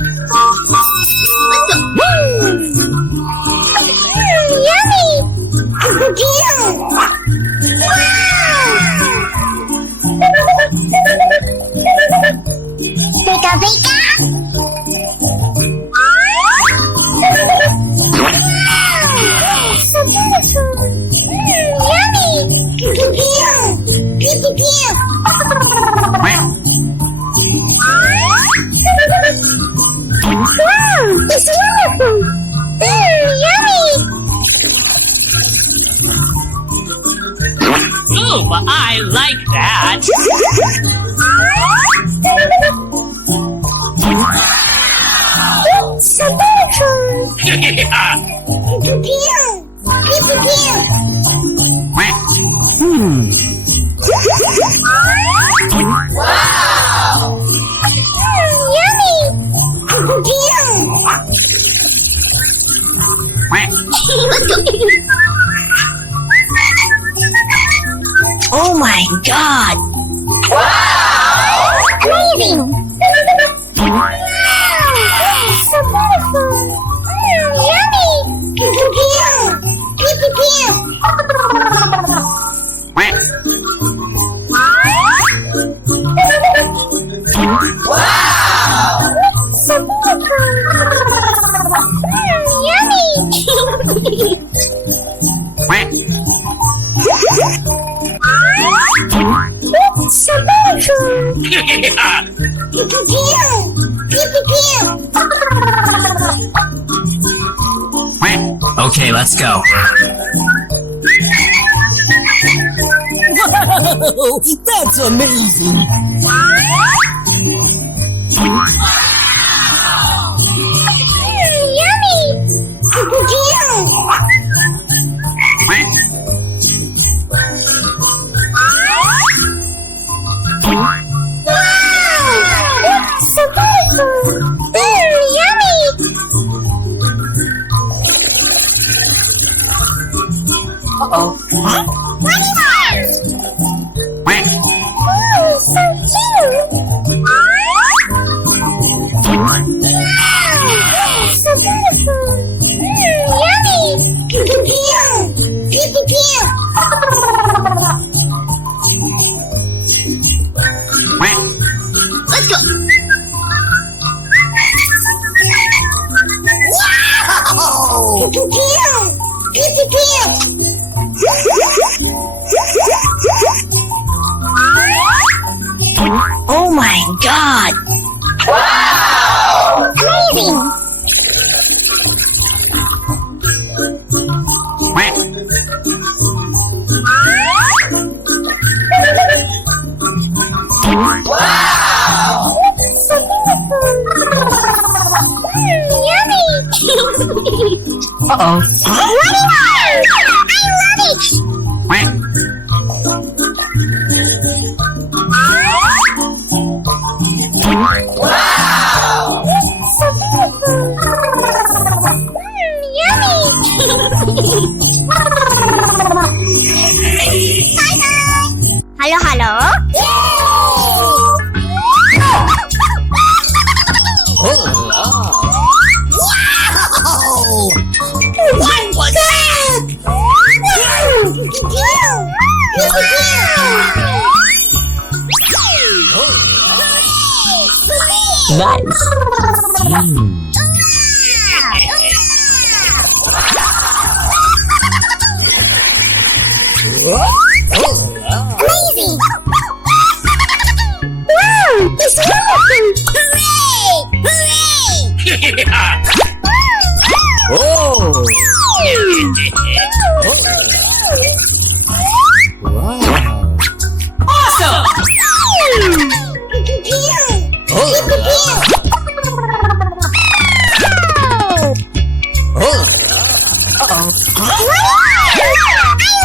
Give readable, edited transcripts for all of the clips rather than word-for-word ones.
Let's go. Yummy. Pika pika. So beautiful. Yummy. Pew pew. Pew pew pew. Wow, it's wonderful. Yummy. Oh, I like that. It's so beautiful. Yeah. Pew pew. Pew pew pew. Wow. Yummy. Pew pew. Let's go. Oh my god! Wow. Amazing. Wow. So beautiful. Yummy. Pew pew pew. Pew pew pew. Wow. So beautiful. Yummy. It's so beautiful. Yeah. Pew pew pew. Pew pew pew. Okay, let's go. Wow, that's amazing! Yummy. Pew pew pew. Wow. It's so beautiful. Yummy. Uh-oh. Huh? What is that? Oh, so cute. Wow. So beautiful. Yummy. Pew pew pew. Pew pew pew. Let's go. Wow! Pew pew pew. Pew pew pew. Oh my god! Wow. Amazing. Wow. So beautiful. Yummy. Uh-oh. What is that? I love it. Wow. So beautiful. Yummy. Hello, hello. Oh, wow! What was that? Nice. Amazing! Wow! It's wonderful! Hooray! Hooray! Yeah. Oh! Wow! Awesome. Oh! Uh-oh. I love it!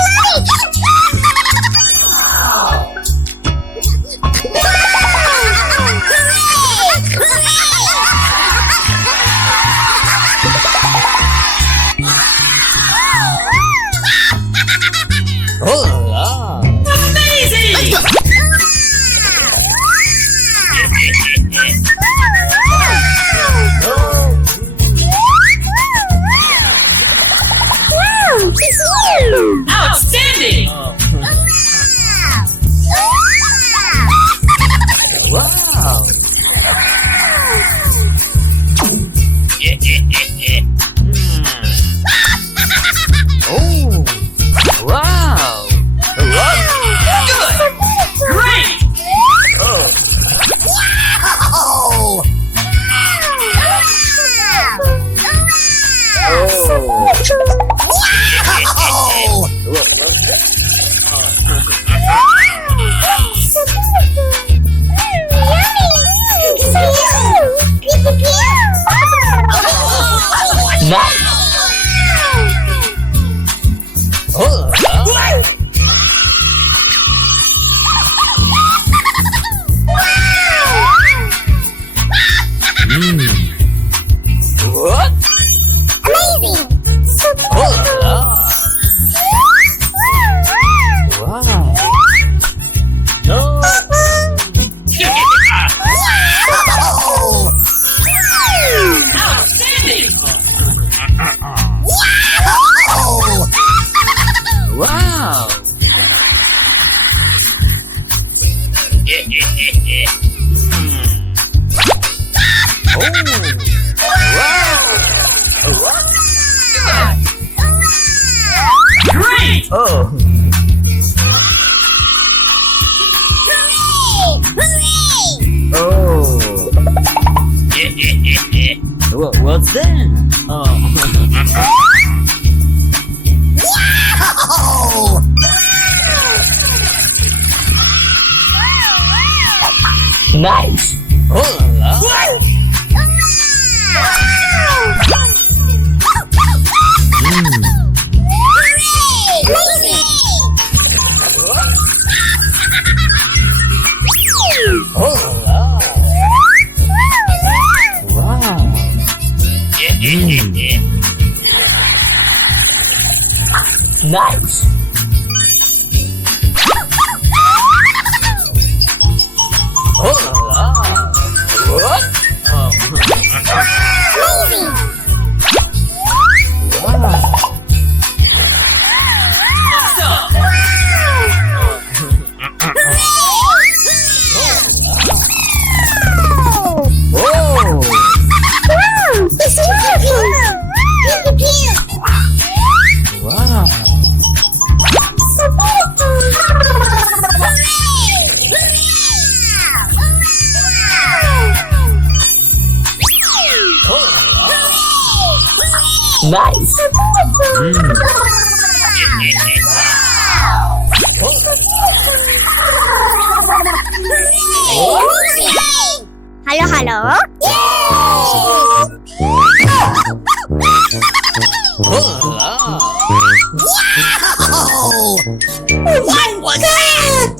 Nice. Oh. What? Amazing! So Oh. Wow. No. Outstanding! Wow. Great! Oh. Hooray! Oh. What's that? Nice. Oh la la. Oh la. Wow. Nice. Oh la. What? Wow. Oh. It's working! Wow. So beautiful! Nice. Hello, hello. Oh la. What was that?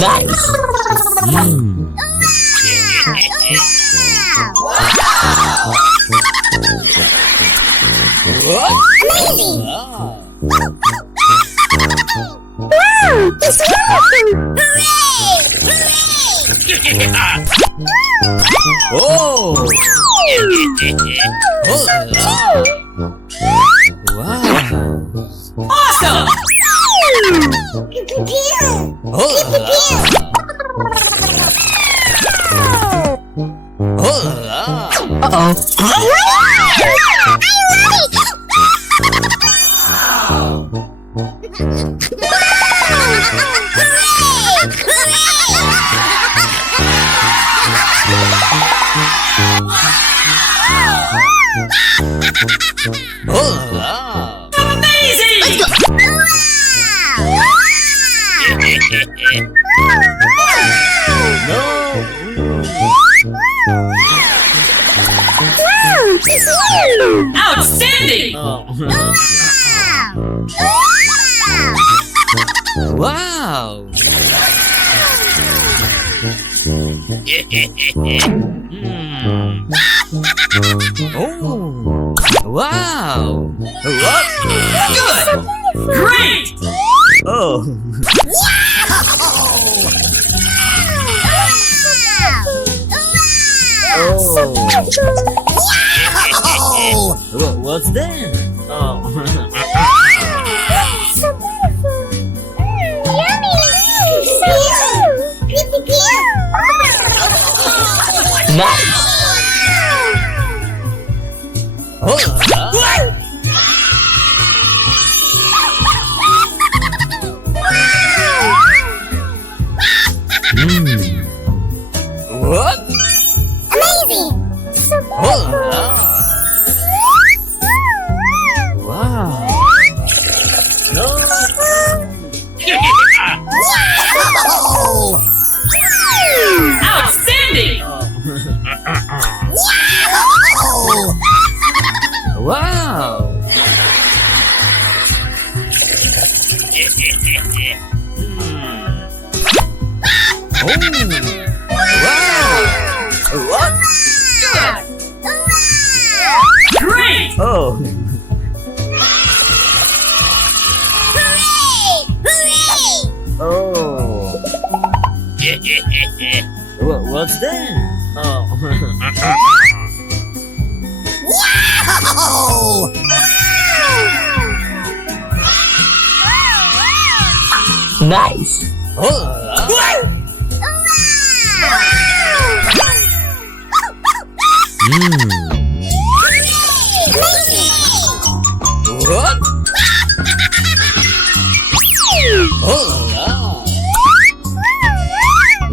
Nice. What? Amazing! Ah. Wow! It's working! Hooray! Oh. Oh la. Wow. Awesome! Oh la. Oh la. Uh-oh. Oh la. Amazing! Outstanding! Wow. Oh. Wow. What? Good! Great! Oh. What's that? Nice. Oh. Oh. Wow. What? Great! Oh. Oh. What's that? Oh. Nice. Oh. What? Oh.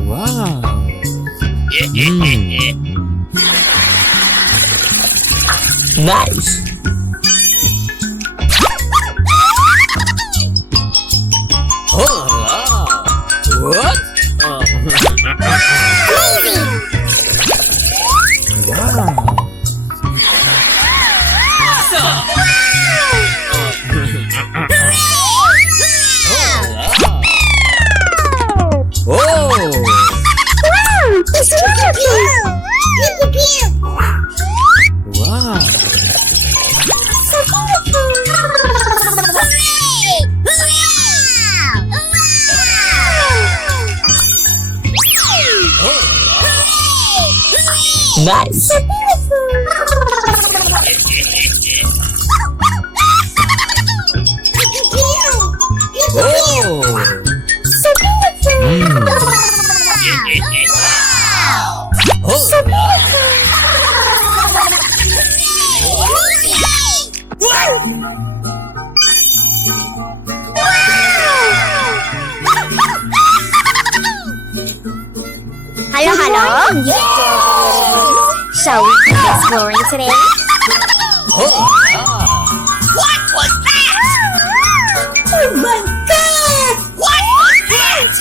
Wow. Nice. Oh. What? Oh. Wow. Oh. It's wonderful! Pew, pew, pew. Wow. So beautiful! Hooray! Hooray! Nice. So beautiful! Oh. So beautiful! Oh. Hello, hello. Shall we keep exploring today? Oh. What was that? Oh my God! What was that?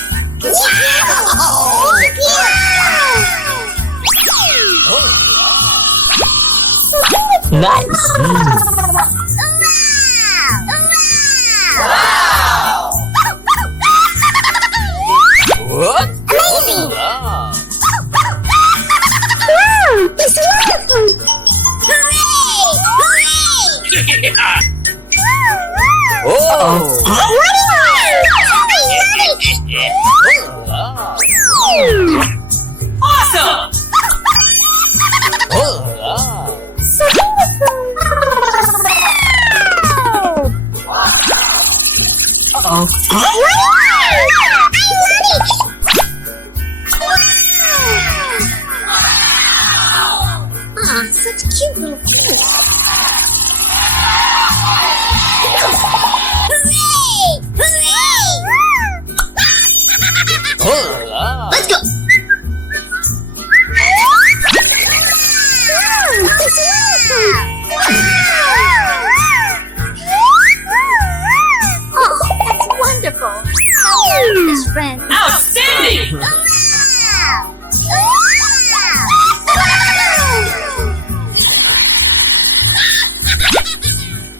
Nice. What? Amazing! Wow. Wow! It's wonderful! Hooray! Hooray! Oh. Awesome! Oh. So beautiful! Oh. Ah, such cute little fish. Hooray! Hooray! Oh. Let's go! Oh, that's wonderful! How are you, fish friend? Outstanding!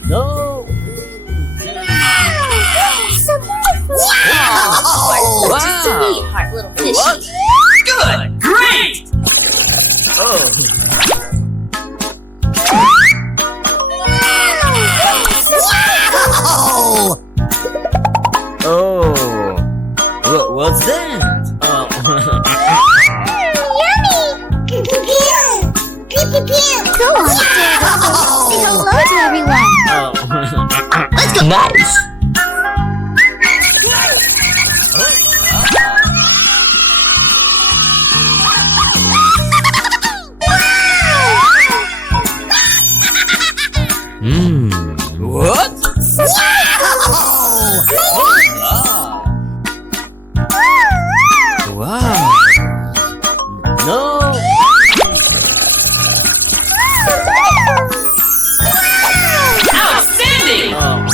No. So beautiful! Wow. Sweetheart little fish. What? Good! Great! Oh. Oh. What's that? Oh. Yummy! Pew, pew, pew! Pew, pew, pew! Go on, Daredevil. Say hello to everyone. Oh. Let's go! Nice. What? Wow. No. Outstanding! Oh.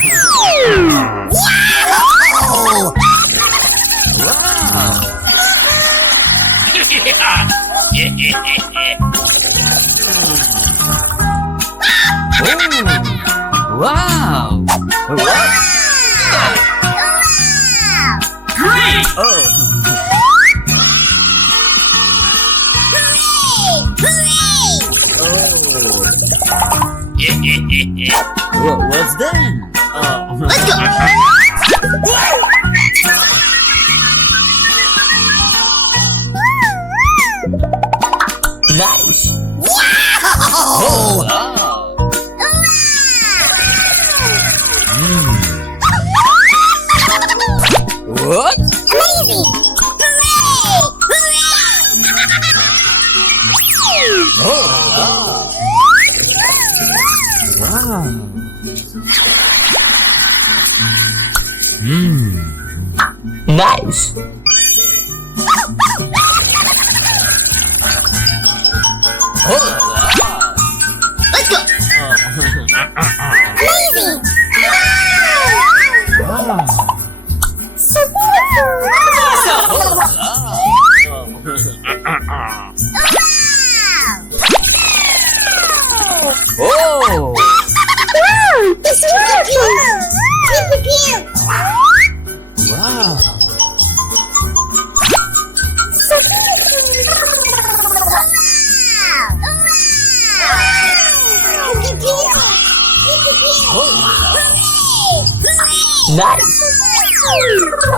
Wow. Wow. What? Great! Oh. What's that? Oh. Let's go. Nice. Oh. What? Amazing! Oh. Wow. Nice. Let's go. Amazing! Wow. So beautiful! Oh. Wow! It's working! Pew, pew, pew. Wow. So beautiful! Wow! Pew, pew, pew. Pew, pew, pew. Hooray! Hooray! Nice. Wow!